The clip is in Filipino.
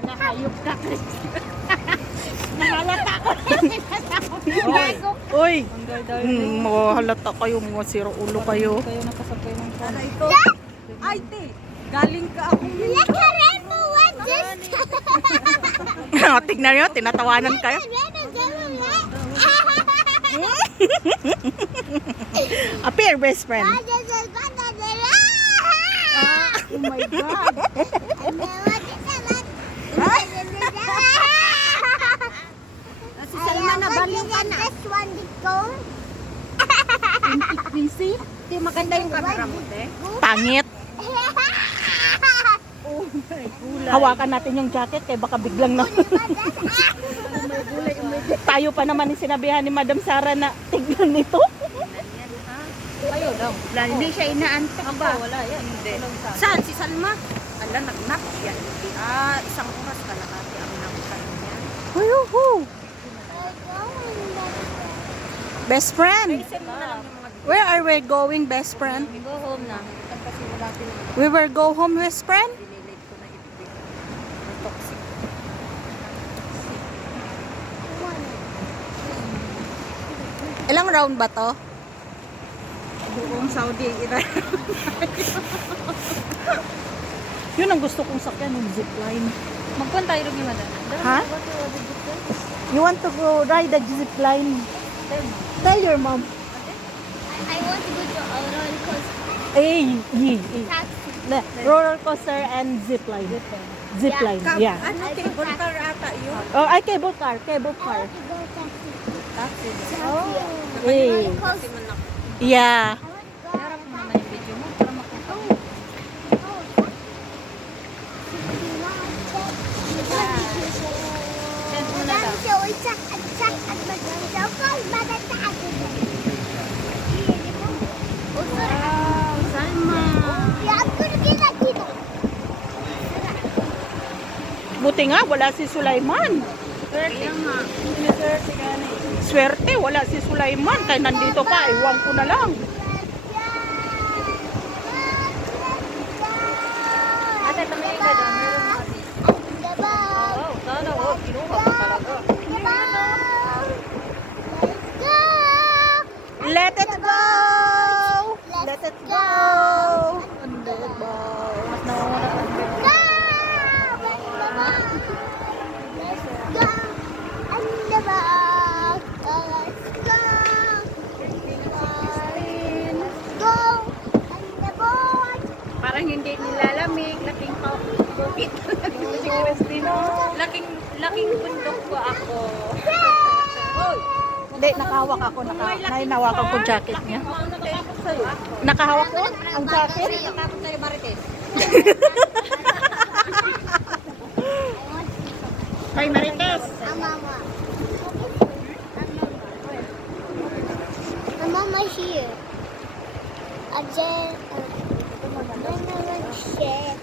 Nakayop ka, Chris. Nahalata ko. Uy, mahalata kayo, mga sira ulo kayo. Kayo nakasabay ng phone. Ay, te. Galing ka akong Look at Rainbow, what this? Tignan nyo, tinatawanan kayo. Appear, best friend. Oh my God. Si Salma na baliw ka na. Busy? Di maganda yung camera mo, te. Pangit. Oh my God. Hawakan natin yung jacket kaya baka biglang na. Tayo pa naman yung sinabihan ni Madam Sara na tignan nito. Ayaw daw. Hindi siya inaantok ba? Wala yan. Hindi. Saan? Si Salma? Ala, nag-nap yan. Isang oras kalahati ang nakutan niya. Woohoo! Best friend, Send mo na lang yung mga where are we going, best friend? go home na. Kasi wala pinag We will go home, best friend? dinilate ko na ibigay. Toxic. Ilang round ba to? Buong Saudi, Yun ang gusto kong sakyan, yung zipline. Magpunta tayo rin yung madam. Ha? You want to go ride the zipline? Tell your mom. I want to go to a roller coaster. Taxi. Roller coaster and zipline. Zipline, yeah. Ano, cable car ata yun? Oh, ay, cable car, cable car. I want to go taxi. Taxi. Eh, Kasi man ako. yeah. Harap mo naman yung video mo para makita mo. Send mo na lang. Wow, Salma. Buti nga, wala si Sulaiman. Kaya nga. Swerte, wala si Sulaiman. Kaya nandito ka, iwan ko na lang. Ate, tumingin ka doon. Meron mga dito. Wow, sana. Oh, kinuha pa talaga. Let it go! Let it go! Let it go! Mas nawawala ka. Parang hindi nilalamig. Laking bukit. Laking bundok ko ako. Hindi, nakahawak ako. Nainawakan ko jacket niya. Nakahawak ko ang jacket. Takot tayo, Marites. Kay Marites. Mama here. Again, share.